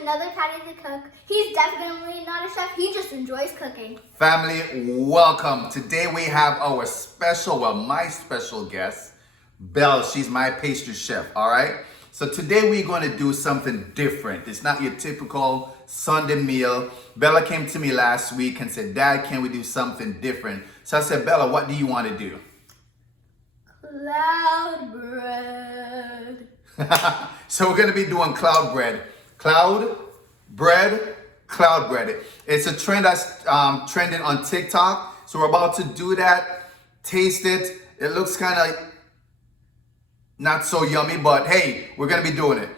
another Paddy the Cook. He's definitely not a chef, he just enjoys cooking. Family, welcome. Today we have our my special guest, Belle. She's my pastry chef, all right? So today we're going to do something different. It's not your typical Sunday meal. Bella came to me last week and said, Dad, can we do something different? So I said, Bella, what do you want to do? Cloud bread. So we're going to be doing cloud bread. Cloud bread. It's a trend that's trending on TikTok. So we're about to do that. Taste it. It looks kind of not so yummy, but hey, we're going to be doing it.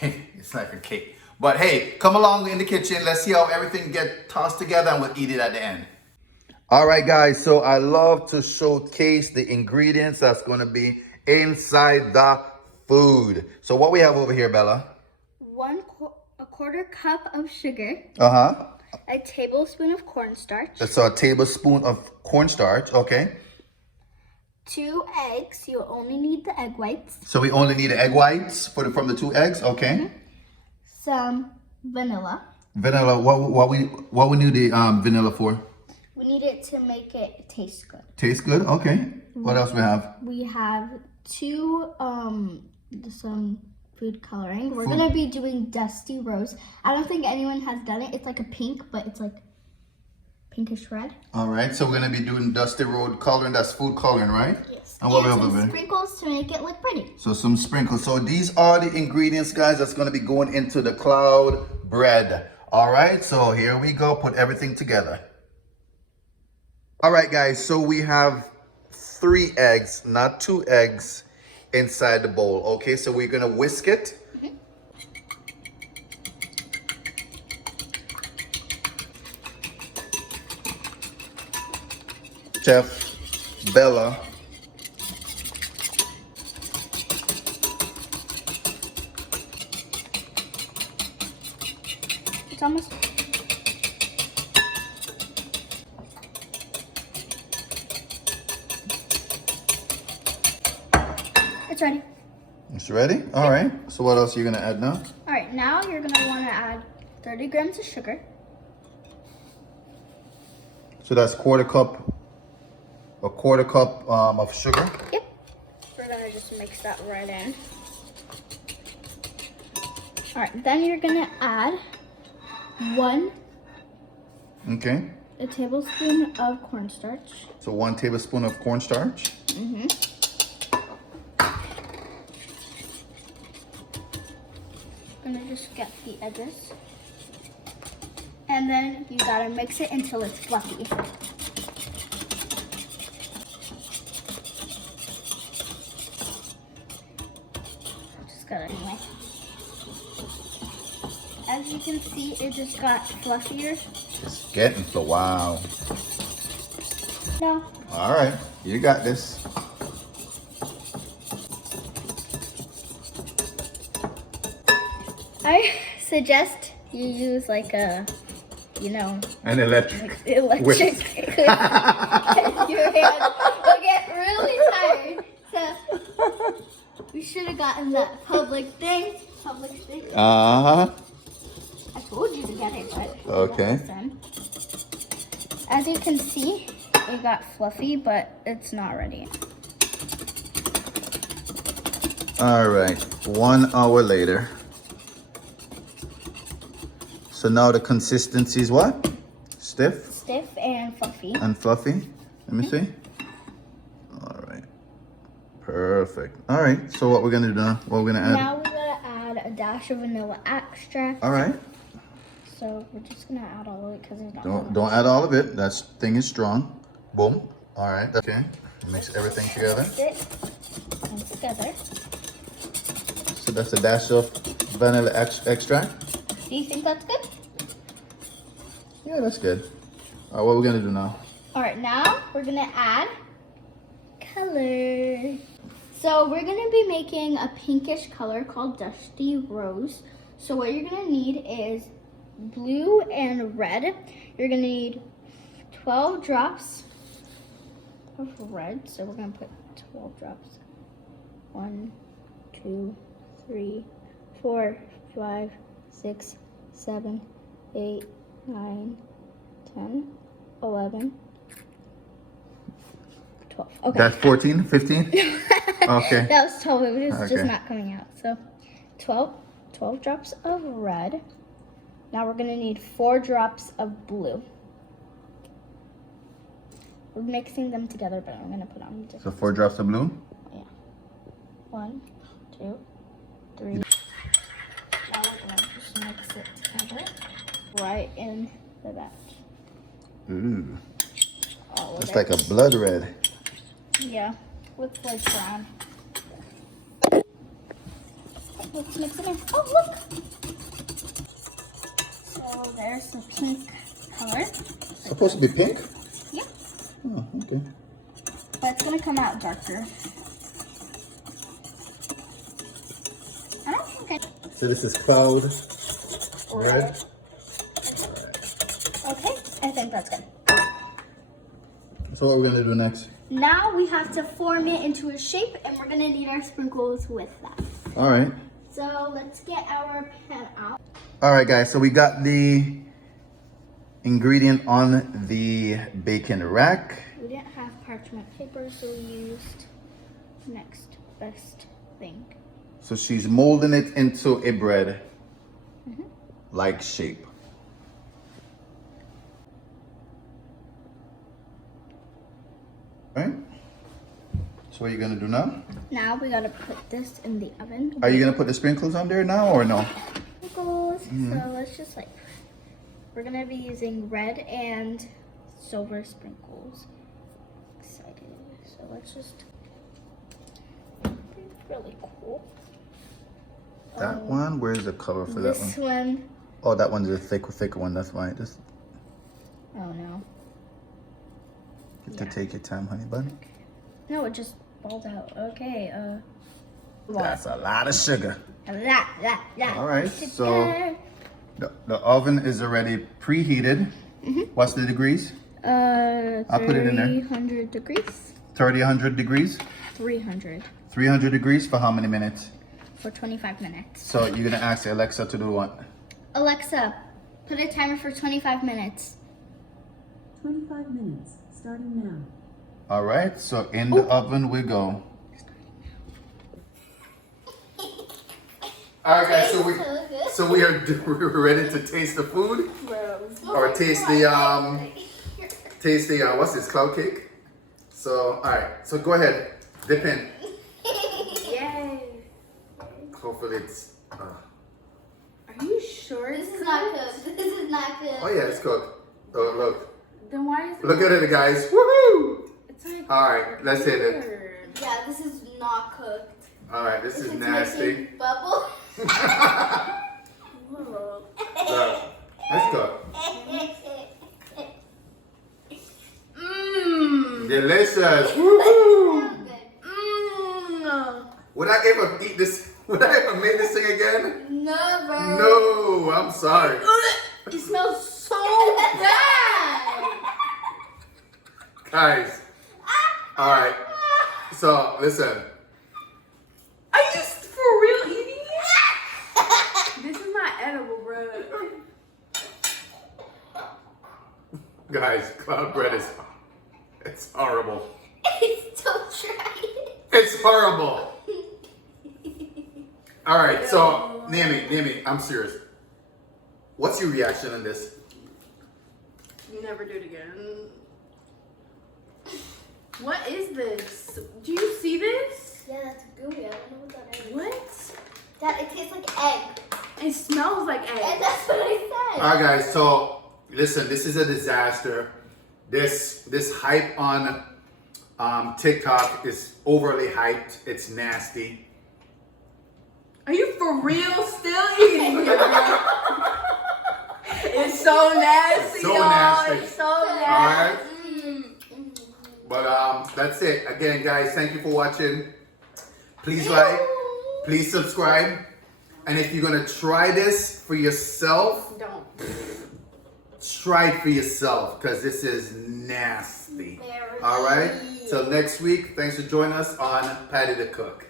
It's like a cake. But hey, come along in the kitchen. Let's see how everything gets tossed together and we'll eat it at the end. All right, guys. So I love to showcase the ingredients that's going to be inside the food. So what we have over here, Bella? A quarter cup of sugar. A tablespoon of cornstarch. So a tablespoon of cornstarch, okay. 2 eggs. You only need the egg whites. So we only need the egg whites from the 2 eggs, okay. Some vanilla. Vanilla. What we need the vanilla for? We need it to make it taste good. Taste good, okay. What else we have? We have some food coloring. We're gonna be doing Dusty Rose. I don't think anyone has done it. It's like a pink, but it's like pinkish red. All right, so we're gonna be doing Dusty Rose coloring. That's food coloring, right? Yes. And what we have some over there? sprinkles to make it look pretty. So some sprinkles. So these are the ingredients, guys, that's gonna be going into the cloud bread. All right, so here we go. Put everything together. All right, guys, so we have 3 eggs, not 2 eggs, inside the bowl. Okay, so we're gonna whisk it. Chef Bella. It's almost. It's ready. It's ready? All right. So what else are you gonna add now? All right, now you're gonna wanna add 30 grams of sugar. So that's a quarter cup of sugar. Yep. We're gonna just mix that right in. All right, then you're gonna add a tablespoon of cornstarch. So 1 tablespoon of cornstarch. Gonna just get the edges. And then you gotta mix it until it's fluffy. Just got it anyway. As you can see, it just got fluffier. It's getting so wow. No. All right, you got this. I suggest you use like a, An electric. electric. Your hand will get really tired. So we should have gotten that public thing. Uh-huh. I told you to get it, but Okay. as you can see, it got fluffy, but it's not ready. All right, 1 hour later. So now the consistency is what? Stiff? Stiff and fluffy. And fluffy? Let me see. All right. Perfect. All right, so what we're gonna do now? What we're gonna add? Now we're gonna add a dash of vanilla extract. All right. So we're just gonna add all of it because it's not. Don't add all of it. That thing is strong. Boom. All right. Okay. Mix everything together. Mix it and together. So that's a dash of vanilla extract. Do you think that's good? Yeah, that's good. All right, what are we gonna do now? All right, now we're gonna add color. So we're gonna be making a pinkish color called Dusty Rose. So what you're gonna need is blue and red. You're gonna need 12 drops of red. So we're gonna put 12 drops. 1, 2, 3, 4, 5, 6, 7, 8, 9, 10, 11, 12. Okay. That's 14, 15? Okay. That was 12. It was just Okay. not coming out. So 12 drops of red. Now we're going to need 4 drops of blue. We're mixing them together, but I'm going to put on different. So 4 drops of blue? Yeah. 1, 2, 3. Now we're going to just mix it together right in the batch. Ooh. All of It's it. like a blood red. Yeah, with like brown. Let's mix it in. Oh, look! So there's the pink color. Supposed to be pink? Yeah, Oh, okay. but it's gonna come out darker. I don't think I... So this is cloud red. Okay, I think that's good. So what are we gonna do next? Now we have to form it into a shape, and we're gonna need our sprinkles with that. All right. So let's get our pan out. All right, guys. So we got the ingredient on the bacon rack. We didn't have parchment paper, so we used next best thing. So she's molding it into a bread-like shape. All right. So what are you gonna do now? Now we gotta put this in the oven. Are you gonna put the sprinkles on there now or no? Sprinkles. So let's just like, we're gonna be using red and silver sprinkles. Excited. So let's just, it's really cool. That one? Where's the cover for that This one? one, Oh, that one's a thicker one. That's why. Just oh no. get to take your time, honey bun. No, it just falls out. Okay, That's a lot of sugar. that. All right, so the oven is already preheated. What's the degrees? I'll put it in there. 300 degrees. 100 degrees. 300 300 degrees for how many minutes? for 25 minutes. So you're gonna ask Alexa to do what? Alexa, put a timer for 25 minutes. 25 minutes, starting now. All right, so in the oven we go. All right, guys. So we are we're ready to taste the food or taste the what's this, cloud cake? So all right, so go ahead, dip in. Yay! Hopefully it's. Are you sure This is not good. This is not good. Oh yeah, it's cooked. Oh look, Then why is it? look at it, guys. Woohoo! It's like All right, let's hit it. weird. Yeah, this is not cooked. All right, this is It's nasty. making bubble. Whoa. Look, let's go. Mmm. Delicious. Woohoo! Mmm. Would I ever eat this? Would I ever make this thing again? Never. No, I'm sorry. It smells so bad. Guys, all right. So listen, Are you for real eating it? This is not edible, bro. guys, cloud bread is, it's horrible. Don't try it. It's horrible. All right, so Naomi, I'm serious. What's your reaction on this? You never do it again. What is this? Do you see this? Yeah, that's gooey. I don't know what that is. What? That it tastes like egg. It smells like And egg. that's what I said. All right, guys. So listen, this is a disaster. This hype on TikTok is overly hyped. It's nasty. Are you for real still eating it, bro? It's so nasty, It's so y'all. nasty. It's so All nasty. right. But that's it. Again, guys, thank you for watching. Please like, please subscribe. And if you're gonna try this for yourself, Don't. try it for yourself because this is nasty. Very. All right. Till next week. Thanks for joining us on Paddy the Cook.